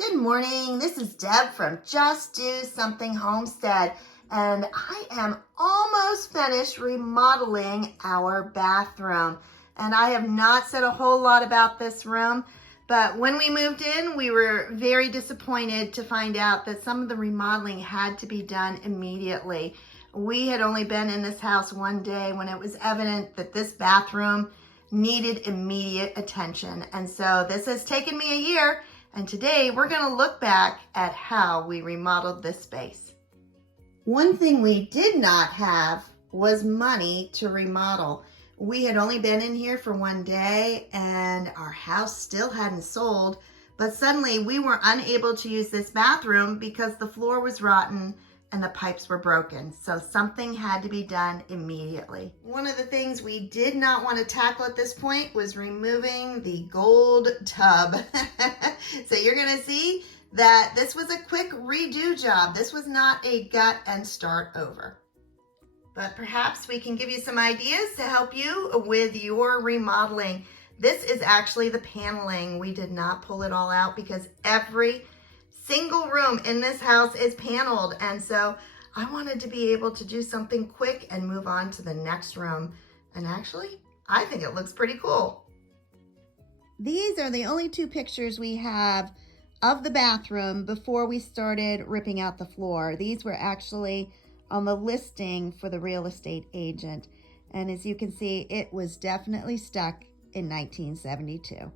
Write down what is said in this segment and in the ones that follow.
Good morning. This is Deb from Just Do Something Homestead, and I am almost finished remodeling our bathroom. And I have not said a whole lot about this room, but when we moved in, we were very disappointed to find out that some of the remodeling had to be done immediately. We had only been in this house one day when it was evident that this bathroom needed immediate attention. And so this has taken me a year. And today we're going to look back at how we remodeled this space. One thing we did not have was money to remodel. We had only been in here for one day and our house still hadn't sold, but suddenly we were unable to use this bathroom because the floor was rotten and the pipes were broken. So something had to be done immediately. One of the things we did not want to tackle at this point was removing the gold tub. So you're gonna see that this was a quick redo job. This was not a gut and start over. But perhaps we can give you some ideas to help you with your remodeling. This is actually the paneling. We did not pull it all out because every single room in this house is paneled, and so I wanted to be able to do something quick and move on to the next room. And actually, I think it looks pretty cool. These are the only two pictures we have of the bathroom before we started ripping out the floor. These were actually on the listing for the real estate agent, and as you can see, it was definitely stuck in 1972.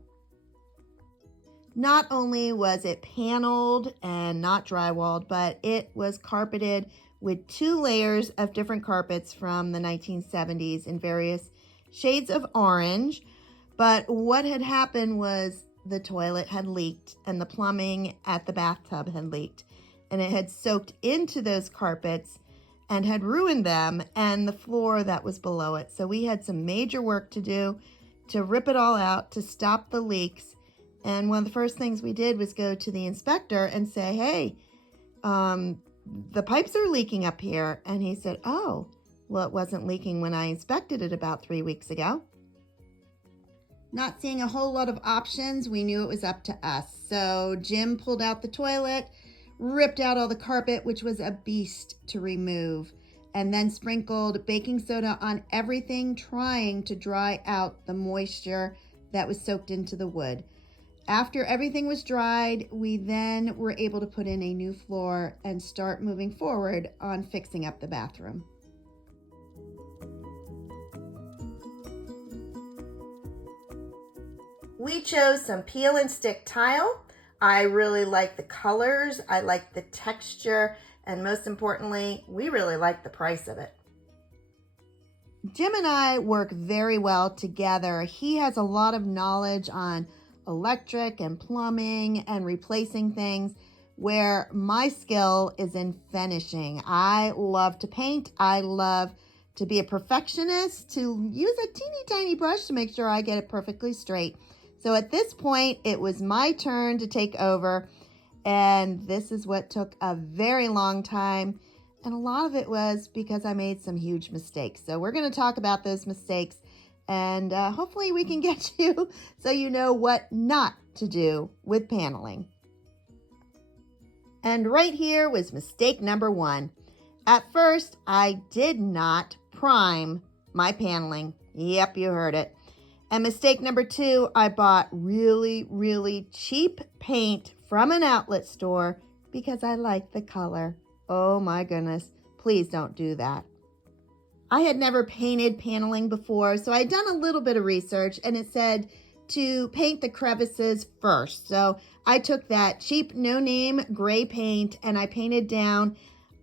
Not only was it paneled and not drywalled, but it was carpeted with 2 layers of different carpets from the 1970s in various shades of orange. But what had happened was the toilet had leaked and the plumbing at the bathtub had leaked, and it had soaked into those carpets and had ruined them and the floor that was below it. So we had some major work to do to rip it all out, to stop the leaks. And one of the first things we did was go to the inspector and say, hey, the pipes are leaking up here. And he said, oh, well, it wasn't leaking when I inspected it about 3 weeks ago. Not seeing a whole lot of options, we knew it was up to us. So Jim pulled out the toilet, ripped out all the carpet, which was a beast to remove, and then sprinkled baking soda on everything, trying to dry out the moisture that was soaked into the wood. After everything was dried, we then were able to put in a new floor and start moving forward on fixing up the bathroom. We chose some peel and stick tile. I really like the colors, I like the texture, and most importantly, we really like the price of it. Jim and I work very well together. He has a lot of knowledge on electric and plumbing and replacing things, where my skill is in finishing. I love to paint. I love to be a perfectionist, to use a teeny tiny brush to make sure I get it perfectly straight. So at this point, it was my turn to take over, and this is what took a very long time. And a lot of it was because I made some huge mistakes. So we're going to talk about those mistakes, and hopefully we can get you so you know what not to do with paneling. And right here was mistake number 1. At first, I did not prime my paneling. Yep, you heard it. And mistake number 2, I bought really, really cheap paint from an outlet store because I like the color. Oh my goodness, please don't do that. I had never painted paneling before, so I'd done a little bit of research, and it said to paint the crevices first. So I took that cheap, no-name gray paint, and I painted down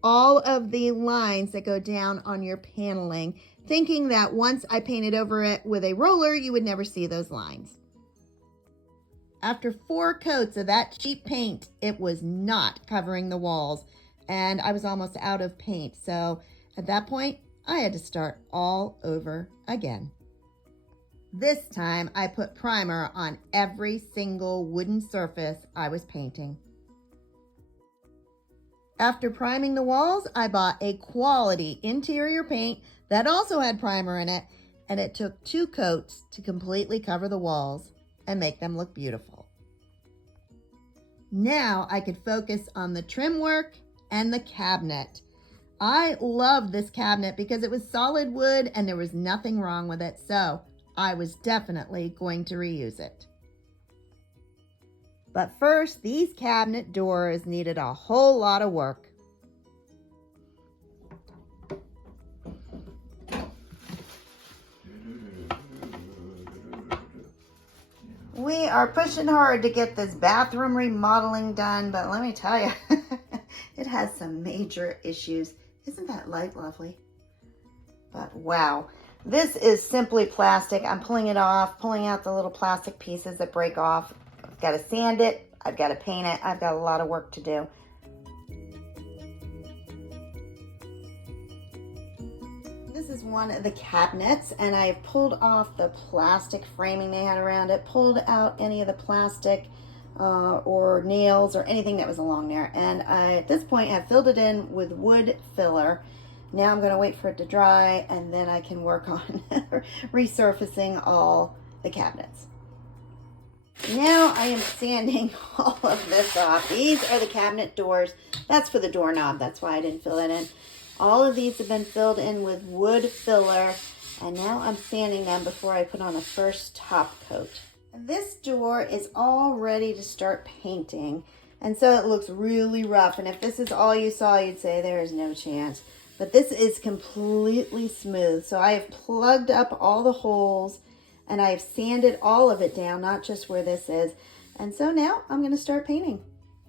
all of the lines that go down on your paneling, thinking that once I painted over it with a roller, you would never see those lines. After 4 coats of that cheap paint, it was not covering the walls, and I was almost out of paint. So at that point, I had to start all over again. This time, I put primer on every single wooden surface I was painting. After priming the walls, I bought a quality interior paint that also had primer in it, and it took 2 coats to completely cover the walls and make them look beautiful. Now I could focus on the trim work and the cabinet. I love this cabinet because it was solid wood and there was nothing wrong with it, so I was definitely going to reuse it. But first, these cabinet doors needed a whole lot of work. We are pushing hard to get this bathroom remodeling done, but let me tell you, it has some major issues. Isn't that light lovely? But wow, this is simply plastic. I'm pulling it off, pulling out the little plastic pieces that break off. I've got to sand it. I've got to paint it. I've got a lot of work to do. This is one of the cabinets, and I pulled off the plastic framing they had around it, pulled out any of the plastic or nails or anything that was along there, and I, at this point, have filled it in with wood filler. Now I'm going to wait for it to dry, and then I can work on resurfacing all the cabinets. Now I am sanding all of this off. These are the cabinet doors. That's for the doorknob. That's why I didn't fill it in. All of these have been filled in with wood filler, and now I'm sanding them before I put on the first top coat. This door is all ready to start painting, and so it looks really rough, and if this is all you saw, you'd say there is no chance. But this is completely smooth, so I have plugged up all the holes, and I have sanded all of it down, not just where this is. And so now I'm going to start painting.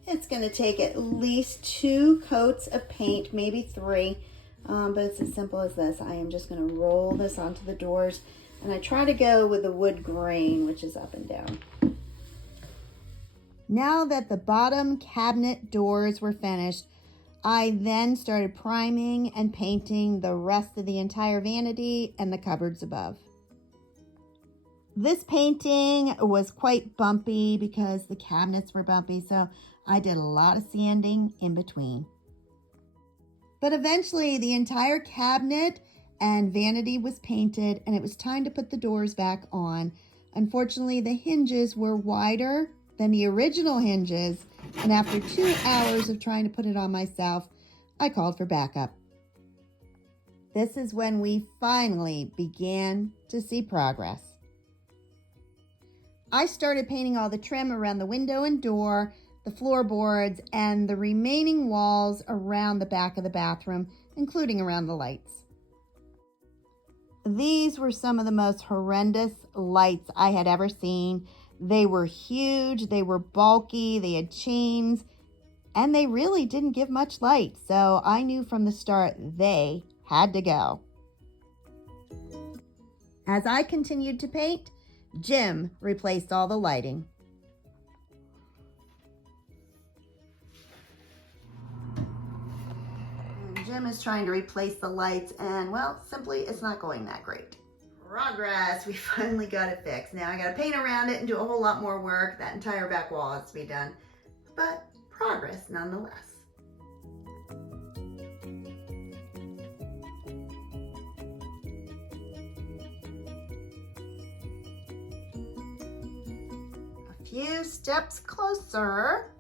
It's going to take at least 2 coats of paint, maybe 3, but it's as simple as this. I am just going to roll this onto the doors, and I try to go with the wood grain, which is up and down. Now that the bottom cabinet doors were finished, I then started priming and painting the rest of the entire vanity and the cupboards above. This painting was quite bumpy because the cabinets were bumpy, so I did a lot of sanding in between. But eventually the entire cabinet and vanity was painted, and it was time to put the doors back on. Unfortunately, the hinges were wider than the original hinges, and after 2 hours of trying to put it on myself, I called for backup. This is when we finally began to see progress. I started painting all the trim around the window and door, the floorboards, and the remaining walls around the back of the bathroom, including around the lights. These were some of the most horrendous lights I had ever seen. They were huge, they were bulky, they had chains, and they really didn't give much light, so I knew from the start they had to go. As I continued to paint, Jim replaced all the lighting. Jim is trying to replace the lights, and well, simply it's not going that great. Progress, we finally got it fixed. Now I got to paint around it and do a whole lot more work. That entire back wall has to be done, but progress nonetheless. Few steps closer.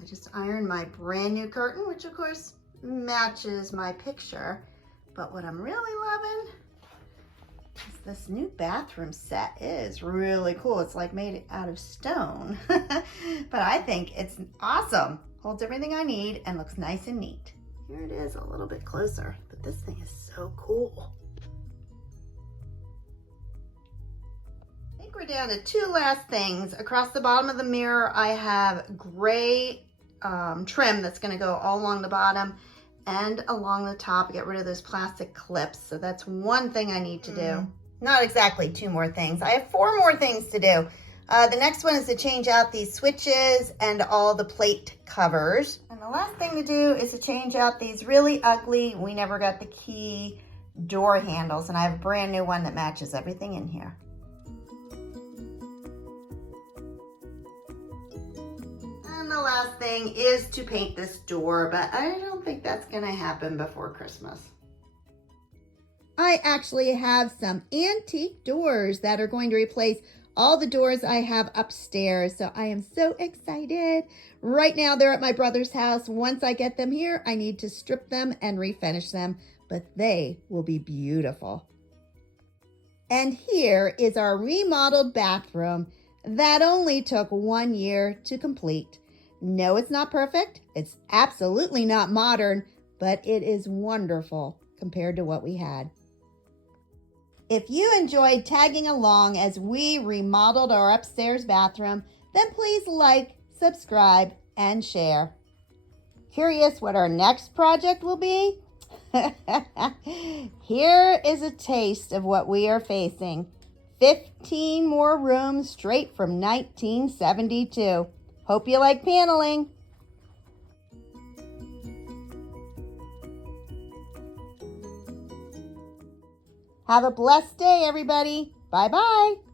I just ironed my brand new curtain, which of course matches my picture. But what I'm really loving is this new bathroom set. It is really cool. It's like made out of stone. But I think it's awesome. Holds everything I need and looks nice and neat. Here it is a little bit closer, but this thing is so cool. We're down to 2 last things. Across the bottom of the mirror, I have gray trim that's going to go all along the bottom and along the top. Get rid of those plastic clips. So that's one thing I need to do. Not exactly 2 more things. I have 4 more things to do. The next one is to change out these switches and all the plate covers. And the last thing to do is to change out these really ugly, we never got the key door handles. And I have a brand new one that matches everything in here. The last thing is to paint this door, but I don't think that's gonna happen before Christmas. I actually have some antique doors that are going to replace all the doors I have upstairs. So I am so excited. Right now they're at my brother's house. Once I get them here, I need to strip them and refinish them, but they will be beautiful. And here is our remodeled bathroom that only took 1 year to complete. No, it's not perfect. It's absolutely not modern, but it is wonderful compared to what we had. If you enjoyed tagging along as we remodeled our upstairs bathroom, then please like, subscribe, and share. Curious what our next project will be? Here is a taste of what we are facing. 15 more rooms straight from 1972. Hope you like paneling. Have a blessed day, everybody. Bye-bye.